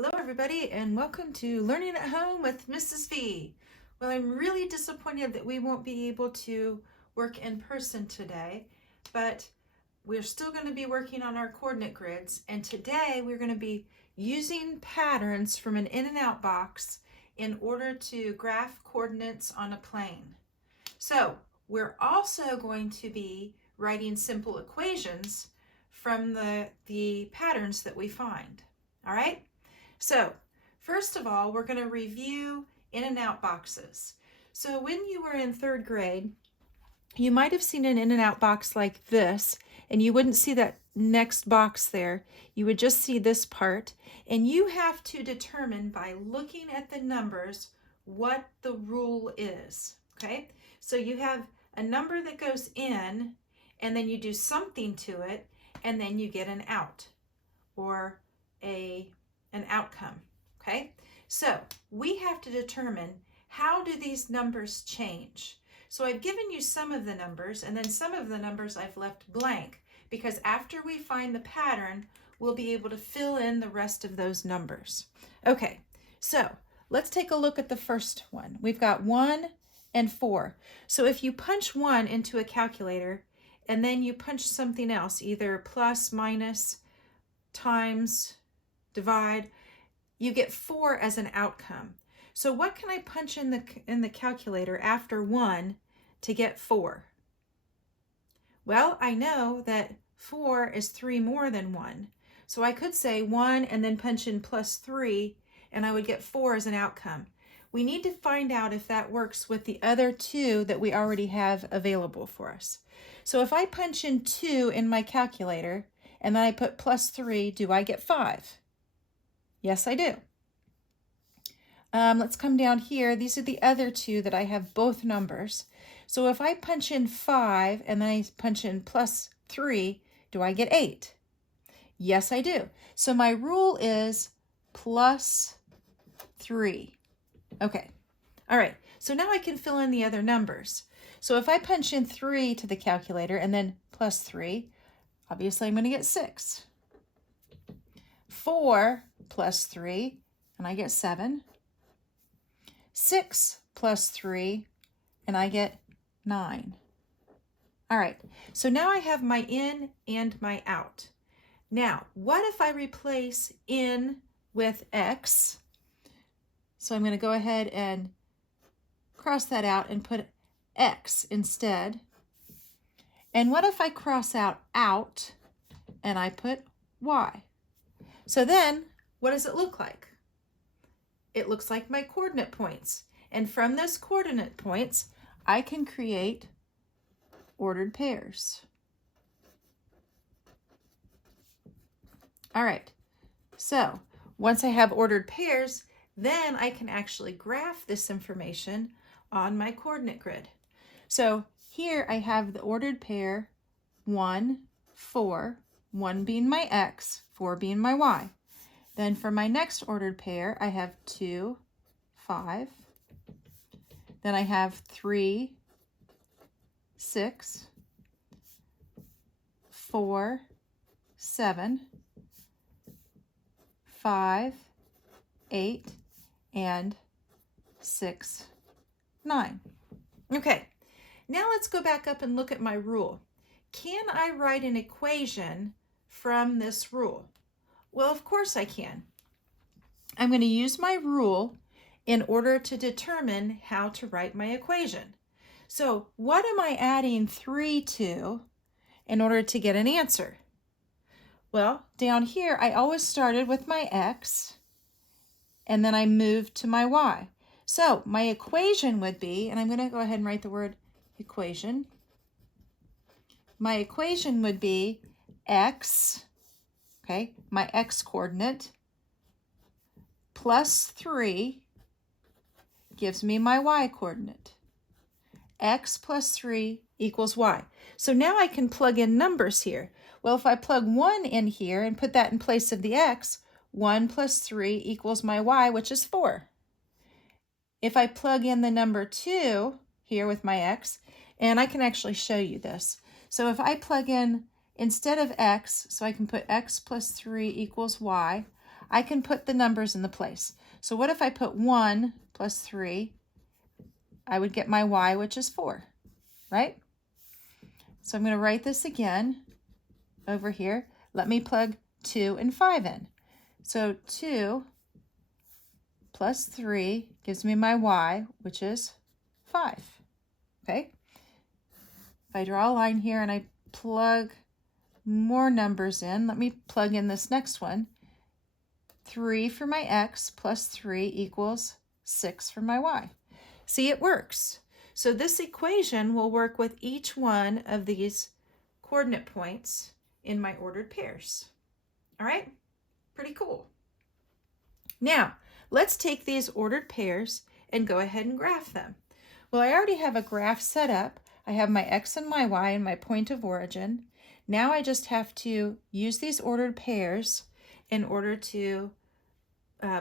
Hello everybody and welcome to Learning at Home with Mrs. V. Well, I'm really disappointed that we won't be able to work in person today, but we're still going to be working on our coordinate grids, and today we're going to be using patterns from an in and out box in order to graph coordinates on a plane. So we're also going to be writing simple equations from the patterns that we find. All right? So first of all, we're going to review in and out boxes. So when you were in third grade, you might have seen an in and out box like this, and you wouldn't see that next box there. You would just see this part, and you have to determine by looking at the numbers what the rule is, okay? So you have a number that goes in, and then you do something to it, and then you get an out or an outcome, okay? So we have to determine, how do these numbers change? So I've given you some of the numbers, and then some of the numbers I've left blank, because after we find the pattern, we'll be able to fill in the rest of those numbers. Okay, so let's take a look at the first one. We've got 1 and 4. So if you punch 1 into a calculator, and then you punch something else, either plus, minus, times, divide, you get 4 as an outcome. So what can I punch in the calculator after 1 to get 4? Well, I know that 4 is 3 more than 1. So I could say 1 and then punch in plus 3, and I would get 4 as an outcome. We need to find out if that works with the other 2 that we already have available for us. So if I punch in 2 in my calculator, and then I put plus 3, do I get 5? Yes, I do. Let's come down here. These are the other 2 that I have both numbers. So if I punch in 5 and then I punch in plus 3, do I get 8? Yes, I do. So my rule is plus 3. Okay. All right. So now I can fill in the other numbers. So if I punch in 3 to the calculator and then plus 3, obviously I'm going to get 6. 4 plus 3, and I get 7. 6 plus 3, and I get 9. All right, so now I have my in and my out. Now, what if I replace in with x? So I'm going to go ahead and cross that out and put x instead. And what if I cross out and I put y? So then, what does it look like? It looks like my coordinate points. And from those coordinate points, I can create ordered pairs. All right, so once I have ordered pairs, then I can actually graph this information on my coordinate grid. So here I have the ordered pair 1, 4, 1 being my x, 4 being my y. Then for my next ordered pair, I have 2, 5. Then I have 3, 6, 4, 7, 5, 8, and 6, 9. Okay, now let's go back up and look at my rule. Can I write an equation from this rule? Well, of course I can. I'm going to use my rule in order to determine how to write my equation. So what am I adding 3 to in order to get an answer? Well, down here, I always started with my x, and then I moved to my y. So my equation would be, and I'm going to go ahead and write the word equation. My equation would be x, okay, my x coordinate, plus 3 gives me my y coordinate. X plus 3 equals y. So now I can plug in numbers here. Well, if I plug 1 in here and put that in place of the x, 1 plus 3 equals my y, which is 4. If I plug in the number 2 here with my x, and I can actually show you this. So if I plug in, instead of x, so I can put x plus 3 equals y, I can put the numbers in the place. So what if I put 1 plus 3? I would get my y, which is 4, right? So I'm going to write this again over here. Let me plug 2 and 5 in. So 2 plus 3 gives me my y, which is 5, okay? If I draw a line here and I plug more numbers in, let me plug in this next one. 3 for my x plus 3 equals 6 for my y. See, it works. So this equation will work with each one of these coordinate points in my ordered pairs. All right? Pretty cool. Now, let's take these ordered pairs and go ahead and graph them. Well, I already have a graph set up. I have my x and my y and my point of origin. Now I just have to use these ordered pairs in order to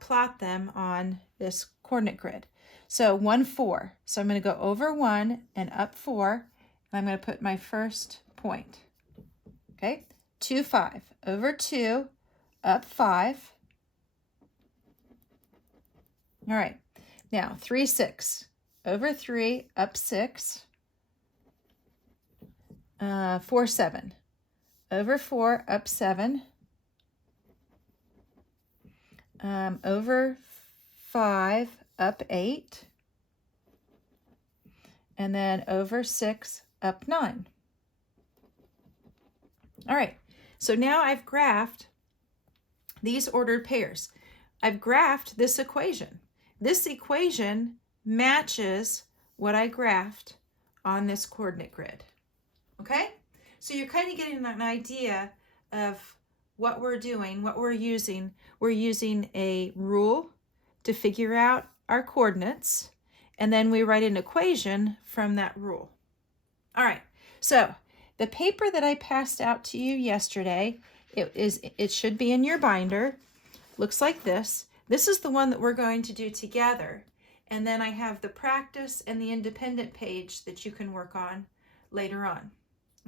plot them on this coordinate grid. So 1, 4. So I'm going to go over 1 and up 4, and I'm going to put my first point. Okay? 2, 5. Over 2, up 5. All right. Now 3, 6. Over 3, up 6. 4, 7. Over 4, up 7. Over 5, up 8. And then over 6, up 9. All right, so now I've graphed these ordered pairs. I've graphed this equation. This equation matches what I graphed on this coordinate grid. Okay? So you're kind of getting an idea of what we're doing, what we're using. We're using a rule to figure out our coordinates, and then we write an equation from that rule. All right, so the paper that I passed out to you yesterday, it should be in your binder. Looks like this. This is the one that we're going to do together. And then I have the practice and the independent page that you can work on later on.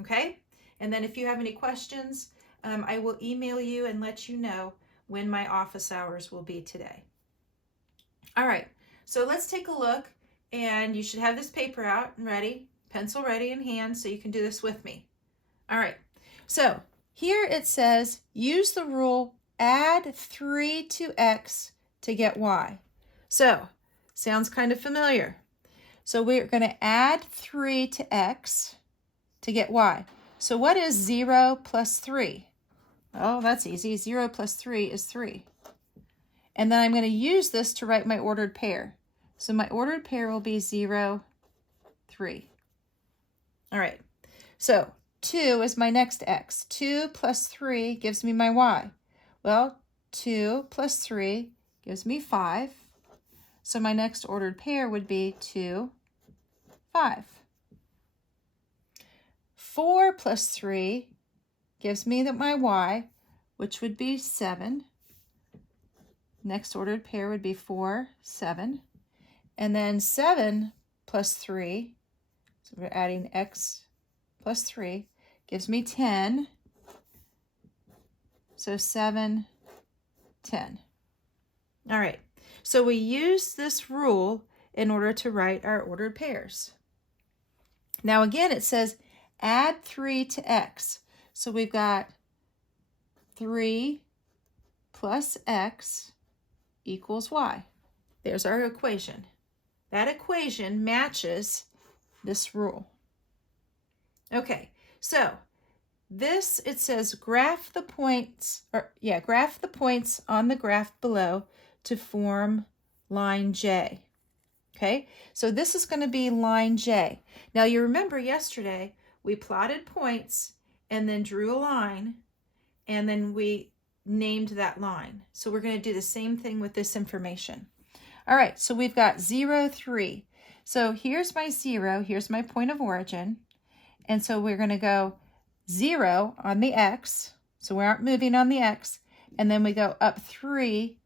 Okay? And then if you have any questions, I will email you and let you know when my office hours will be today. All right, so let's take a look, and you should have this paper out and ready, pencil ready in hand, so you can do this with me. All right, so here it says, use the rule, add 3 to x to get y. So, sounds kind of familiar. So we're going to add 3 to x to get y. So what is 0 plus 3? Oh, that's easy. 0 plus 3 is 3. And then I'm going to use this to write my ordered pair. So my ordered pair will be 0, 3. All right. So 2 is my next x. 2 plus 3 gives me my y. Well, 2 plus 3 gives me 5. So my next ordered pair would be 2, 5. 4 plus 3 gives me my y, which would be 7. Next ordered pair would be 4, 7. And then 7 plus 3, so we're adding x plus 3, gives me 10. So 7, 10. All right, so we use this rule in order to write our ordered pairs. Now again, it says add 3 to x. So we've got 3 plus x equals y. There's our equation. That equation matches this rule. Okay, so this, it says graph the points, graph the points on the graph below to form line J. Okay, so this is going to be line J. Now you remember yesterday we plotted points and then drew a line, and then we named that line. So we're going to do the same thing with this information. All right, so we've got 0, 3. So here's my 0, here's my point of origin. And so we're going to go 0 on the x, so we aren't moving on the x, and then we go up 3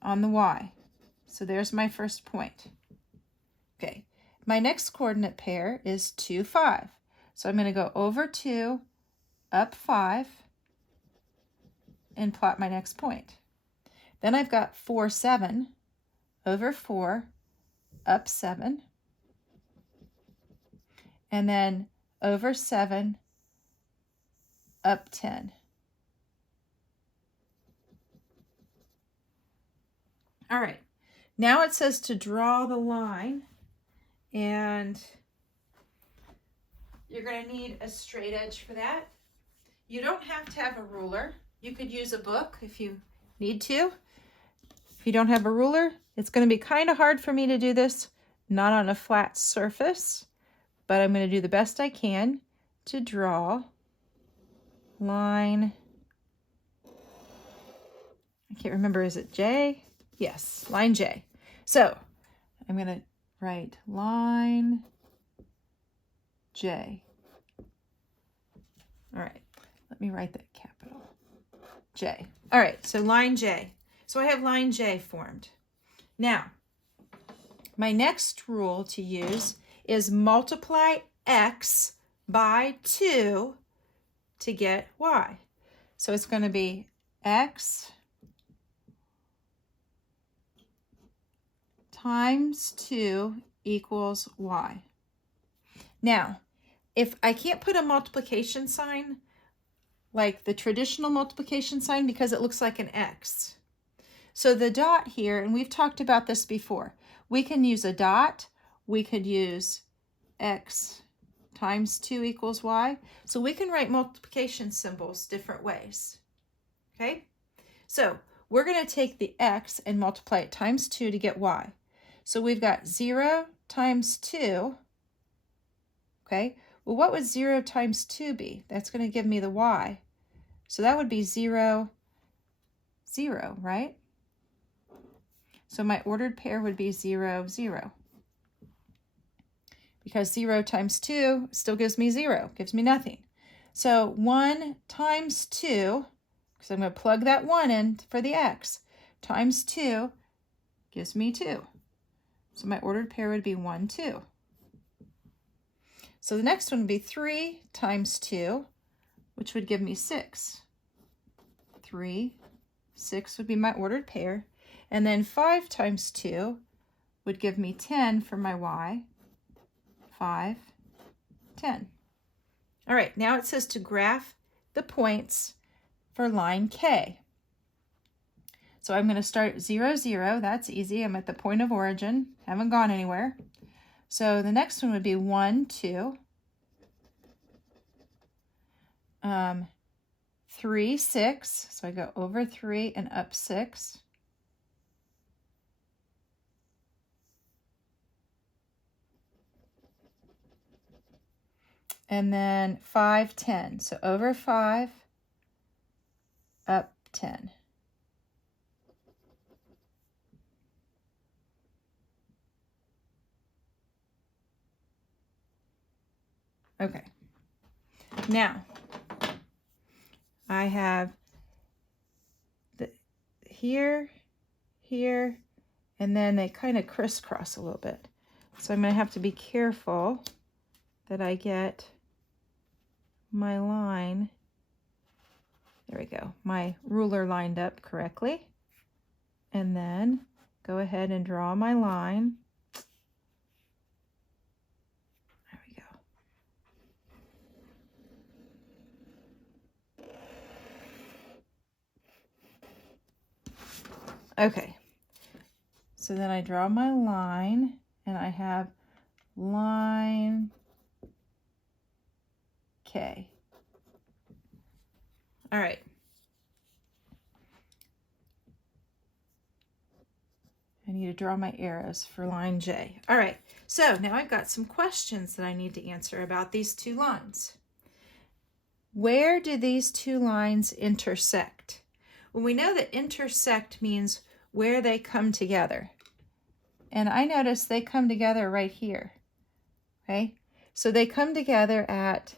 on the y. So there's my first point. Okay, my next coordinate pair is 2, 5. So I'm going to go over 2, up 5. and plot my next point. Then I've got 4, 7 over 4, up 7, and then over 7, up 10. All right, now it says to draw the line, and you're going to need a straight edge for that. You don't have to have a ruler. You could use a book if you need to. If you don't have a ruler, it's going to be kind of hard for me to do this, not on a flat surface, but I'm going to do the best I can to draw line. I can't remember, is it J? Yes, line J. So I'm going to write line J. All right, let me write that capital J. All right, so line J. So I have line J formed. Now, my next rule to use is multiply X by 2 to get Y. So it's going to be X times 2 equals Y. Now, if I can't put a multiplication sign, like the traditional multiplication sign, because it looks like an X. So the dot here, and we've talked about this before, we can use a dot, we could use X times 2 equals Y. So we can write multiplication symbols different ways, okay? So we're going to take the X and multiply it times 2 to get Y. So we've got 0 times 2, okay? Well, what would 0 times 2 be? That's going to give me the Y. So that would be 0, 0, right? So my ordered pair would be 0, 0. Because 0 times 2 still gives me 0, gives me nothing. So 1 times 2, because I'm going to plug that 1 in for the X, times 2 gives me 2. So my ordered pair would be 1, 2. So the next one would be 3 times 2, which would give me 6. 3, 6 would be my ordered pair. And then 5 times 2 would give me 10 for my Y. 5, 10. All right, now it says to graph the points for line K. So I'm going to start 0, 0. That's easy. I'm at the point of origin. Haven't gone anywhere. So the next one would be 1, 2. 3, 6. So I go over 3 and up 6. And then 5, 10. So over 5, up 10. Okay. Now, I have the here, here, and then they kind of crisscross a little bit. So I'm going to have to be careful that I get my line, there we go, my ruler lined up correctly. And then go ahead and draw my line. There we go. Okay, so then I draw my line, and I have line K. All right. I need to draw my arrows for line J. All right, so now I've got some questions that I need to answer about these two lines. Where do these two lines intersect? Well, we know that intersect means where they come together. And I notice they come together right here, okay? So they come together at,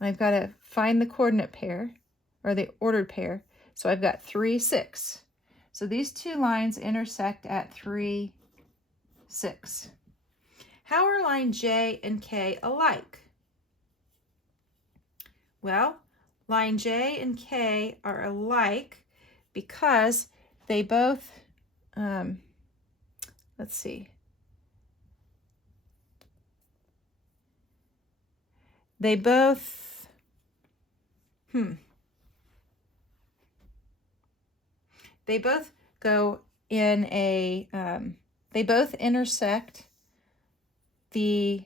and I've got to find the coordinate pair, or the ordered pair. So I've got 3, 6. So these two lines intersect at 3, 6. How are line J and K alike? Well, line J and K are alike because they both, let's see, they both, they both go in a, they both intersect the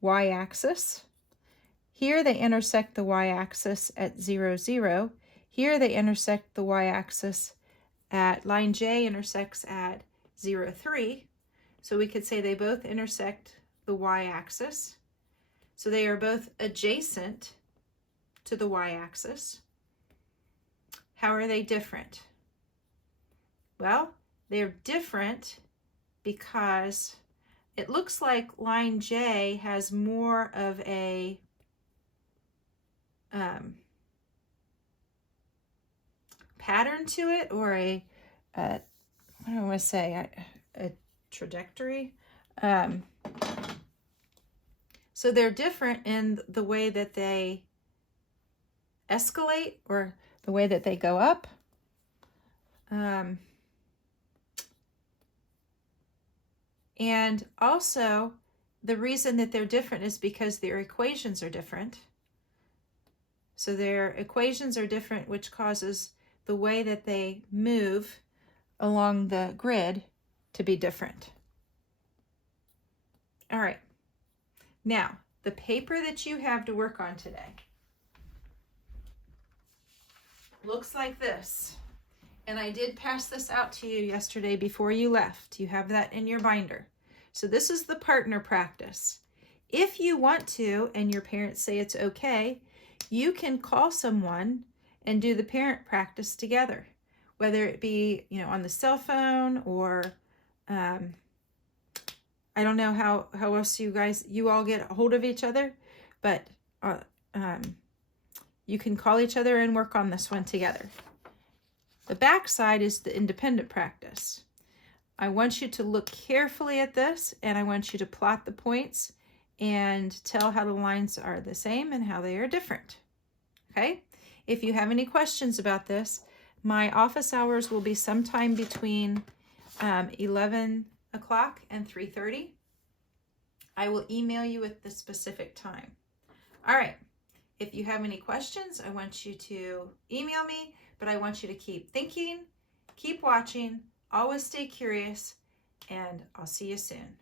y-axis. Here they intersect the y-axis at 0, 0. Here they intersect the y-axis at, line J intersects at 0, 3. So we could say they both intersect the y-axis. So they are both adjacent to the y-axis. How are they different? Well, they're different because it looks like line J has more of a pattern to it, or what do I want to say, a trajectory. So they're different in the way that they escalate, or the way that they go up. And also, the reason that they're different is because their equations are different. So their equations are different, which causes the way that they move along the grid to be different. All right. Now, the paper that you have to work on today looks like this. And I did pass this out to you yesterday before you left. You have that in your binder. So this is the partner practice. If you want to, and your parents say it's okay, you can call someone and do the parent practice together, whether it be, on the cell phone, or I don't know how else you all get a hold of each other, but you can call each other and work on this one together. The back side is the independent practice. I want you to look carefully at this, and I want you to plot the points and tell how the lines are the same and how they are different. Okay? If you have any questions about this, my office hours will be sometime between 11 o'clock and 3:30. I will email you with the specific time. All right. If you have any questions, I want you to email me, but I want you to keep thinking, keep watching, always stay curious, and I'll see you soon.